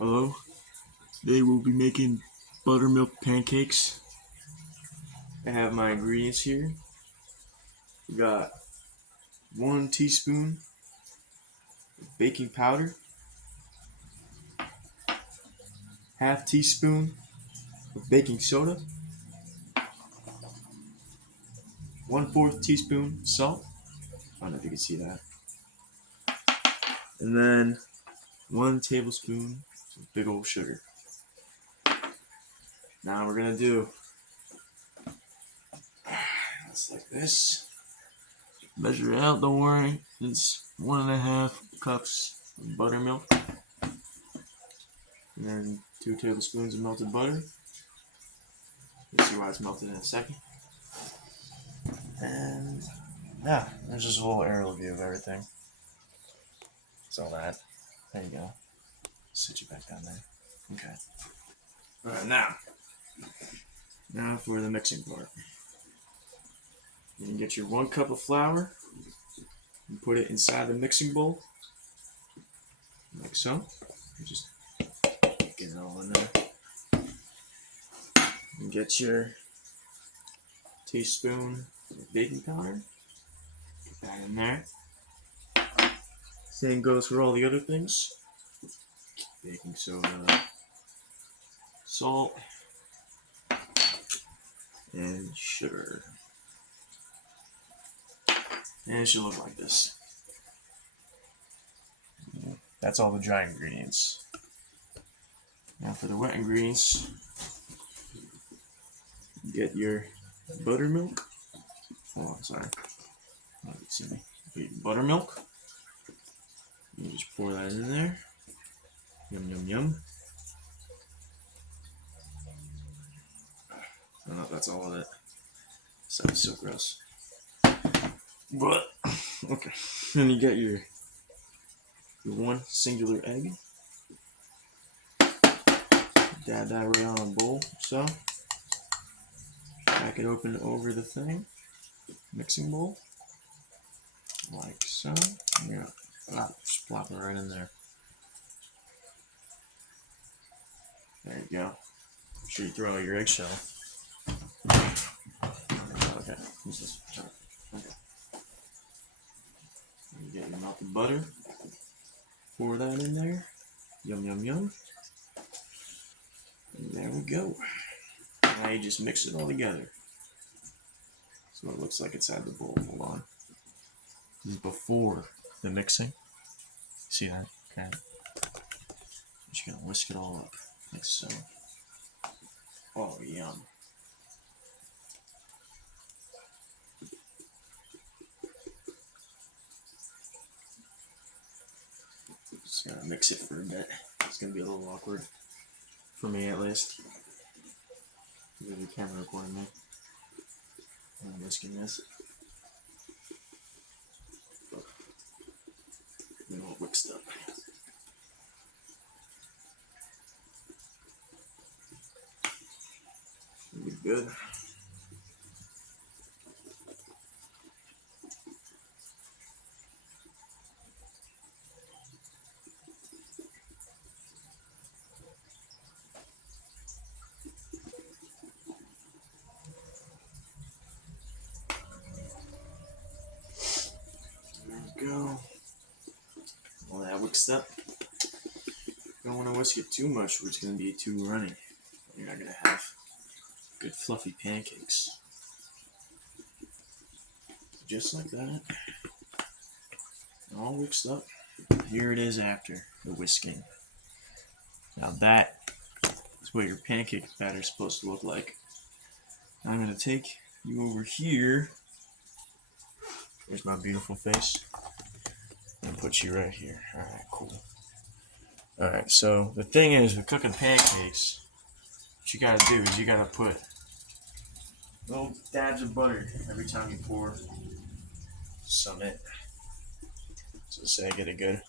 Hello, today we'll be making buttermilk pancakes. I have my ingredients here. We got 1 teaspoon of baking powder, half teaspoon of baking soda, 1/4 teaspoon salt. I don't know if you can see that. And then 1 tablespoon of big old sugar. Now we're gonna do it's like this. Measure it out, don't worry. It's 1.5 cups of buttermilk. And then 2 tablespoons of melted butter. You'll see why it's melted in a second. And yeah, there's just a little aerial view of everything. So that. There you go. Sit you back down there. Okay. Alright, now for the mixing part. You can get your 1 cup of flour and put it inside the mixing bowl. Like so. You just get it all in there. And get your teaspoon of baking powder. Put that in there. Same goes for all the other things. Baking soda, salt, and sugar. And it should look like this. That's all the dry ingredients. Now for the wet ingredients, get your buttermilk. Oh, sorry. Oh, you see me. Get your buttermilk. You just pour that in there. Yum, yum, yum. Oh, that's all of it. Sounds so gross. But, okay. Then you get your 1 singular egg. Dab that right on a bowl, so. Crack it open over the thing. Mixing bowl. Like so. Yeah. Just plop it right in there. There you go. Make sure you throw out your eggshell. Okay. Okay. You get your melted butter. Pour that in there. Yum, yum, yum. And there we go. Now you just mix it all together. So it looks like inside the bowl. Hold on. This is before the mixing. See that? Okay. Just gonna whisk it all up. Like so. Oh, yum. Just gonna mix it for a bit. It's gonna be a little awkward. For me, at least. There's the camera recording me. I'm whisking this. Then all mixed up. It'll be good. There we go. All that mixed up. Don't want to whisk it too much, or it's going to be too runny. You're not going to have good fluffy pancakes. Just like that. All mixed up. Here it is after the whisking. Now that is what your pancake batter is supposed to look like. Now I'm going to take you over here. Here's my beautiful face. And put you right here. Alright, cool. Alright, so the thing is with cooking pancakes, what you gotta do is you gotta put little dabs of butter every time you pour some in. So say I get a good.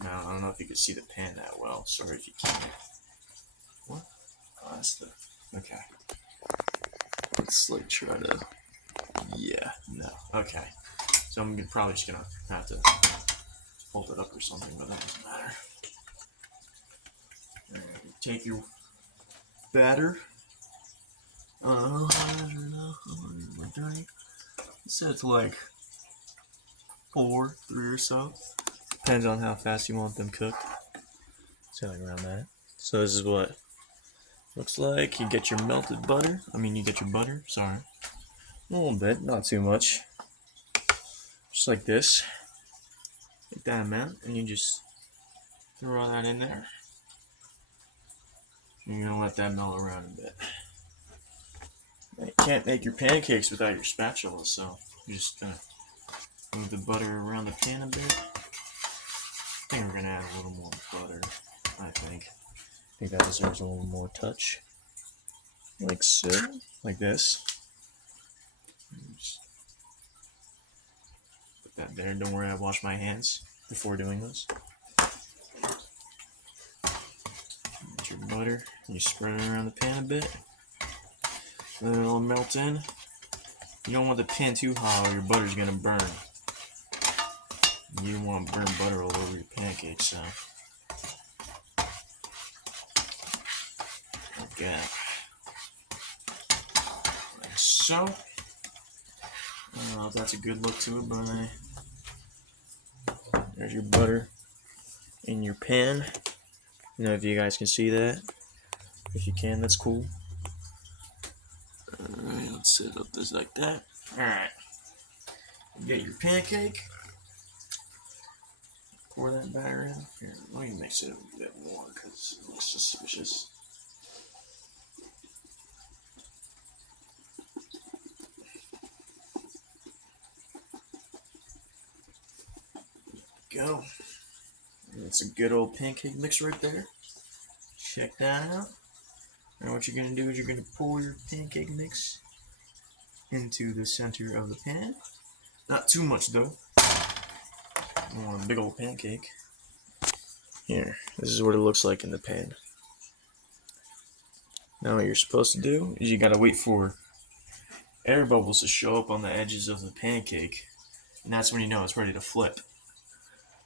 Now I don't know if you can see the pan that well. Sorry if you can't. What? Oh, that's the. Okay. Let's like try to. Yeah. No. Okay. So I'm probably just gonna have to hold it up or something, but that doesn't matter. There take your batter. Set it to like 4, 3 or so. Depends on how fast you want them cooked. So like around that. So this is what it looks like. You get your melted butter. You get your butter. Sorry. A little bit, not too much. Just like this. Like that amount. And you just throw all that in there. And you're going to let that melt around a bit. You can't make your pancakes without your spatula, so you're just going to move the butter around the pan a bit. I think we're going to add a little more butter, I think that deserves a little more touch. Like so. Like this. Just put that there. Don't worry, I wash my hands before doing this. Get your butter. And you spread it around the pan a bit. And then it'll melt in. You don't want the pan too hot or your butter's going to burn. You don't want to burn butter all over your pancakes, so. Okay. Like so. I don't know if that's a good look to it, but there's your butter in your pan. If you guys can see that. If you can, that's cool. Alright, let's set up this like that. Alright. Get your pancake. Pour that batter in. Here, let me mix it a bit more because it looks suspicious. Go. That's a good old pancake mix right there. Check that out. Now what you're going to do is you're going to pour your pancake mix into the center of the pan. Not too much though. You want a big old pancake. Here, this is what it looks like in the pan. Now what you're supposed to do is you got to wait for air bubbles to show up on the edges of the pancake. And that's when you know it's ready to flip.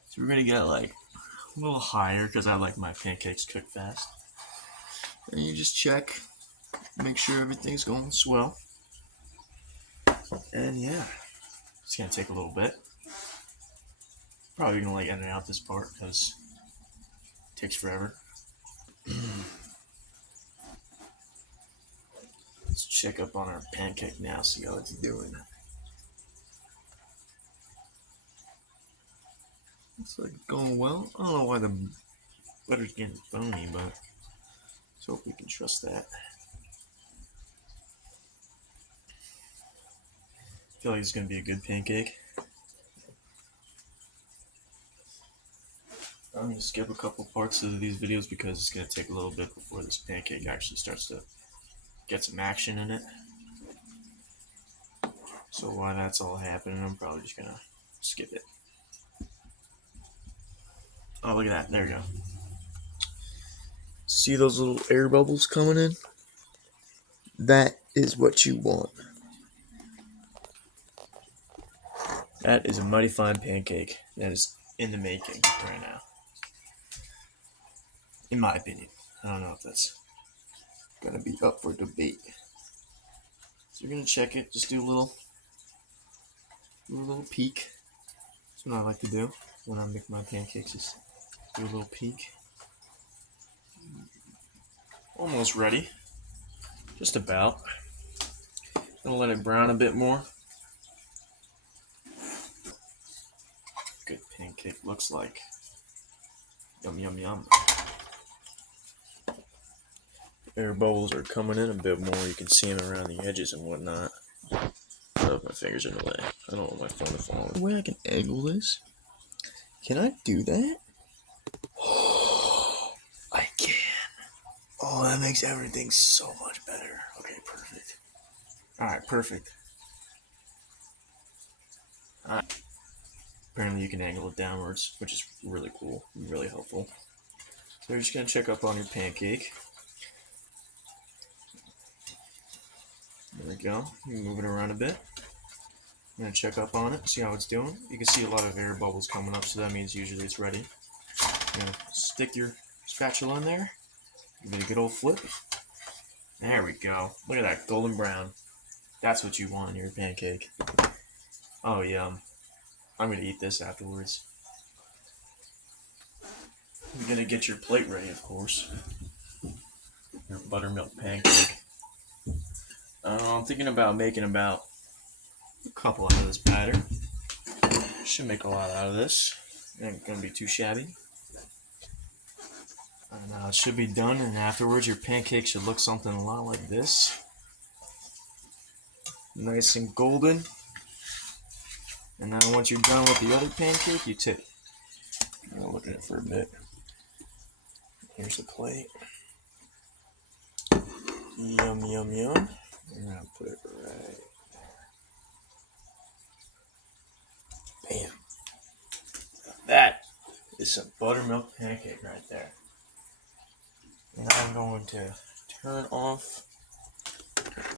So we're going to get like a little higher because I like my pancakes cooked fast. And you just check, make sure everything's going swell. And yeah, it's going to take a little bit. Probably going to edit out this part because it takes forever. Let's check up on our pancake now, see how it's doing. Looks like it's going well. I don't know why the butter's getting bony, but let's hope we can trust that. I feel like it's going to be a good pancake. I'm going to skip a couple parts of these videos because it's going to take a little bit before this pancake actually starts to get some action in it. So while that's all happening, I'm probably just going to skip it. Oh, look at that. There we go. See those little air bubbles coming in? That is what you want. That is a mighty fine pancake that is in the making right now. In my opinion. I don't know if that's going to be up for debate. So you're going to check it. Just do a little peek. That's what I like to do when I make my pancakes, is do a little peek. Almost ready. Just about. Gonna let it brown a bit more. Good pancake looks like. Yum, yum, yum. Air bubbles are coming in a bit more. You can see them around the edges and whatnot. Oh, my fingers are in the way. I don't want my phone to fall. The way I can angle this? Can I do that? Oh, I can. Oh, that makes everything so much better. Okay, perfect. Alright, perfect. Apparently you can angle it downwards, which is really cool and really helpful. So you're just going to check up on your pancake. There we go. You can move it around a bit. I'm going to check up on it, see how it's doing. You can see a lot of air bubbles coming up, so that means usually it's ready. You're going to stick your spatula in there. Give it a good old flip. There we go. Look at that golden brown. That's what you want in your pancake. Oh, yum. I'm going to eat this afterwards. You're going to get your plate ready, of course. Your buttermilk pancake. I'm thinking about making about a couple out of this batter. Should make a lot out of this. Ain't going to be too shabby. And it should be done, and afterwards your pancake should look something a lot like this. Nice and golden. And then once you're done with the other pancake, you take. I'm going to look at it for a bit. Here's the plate. Yum, yum, yum. I'm going to put it right there. Bam. That is some buttermilk pancake right there. And I'm going to turn off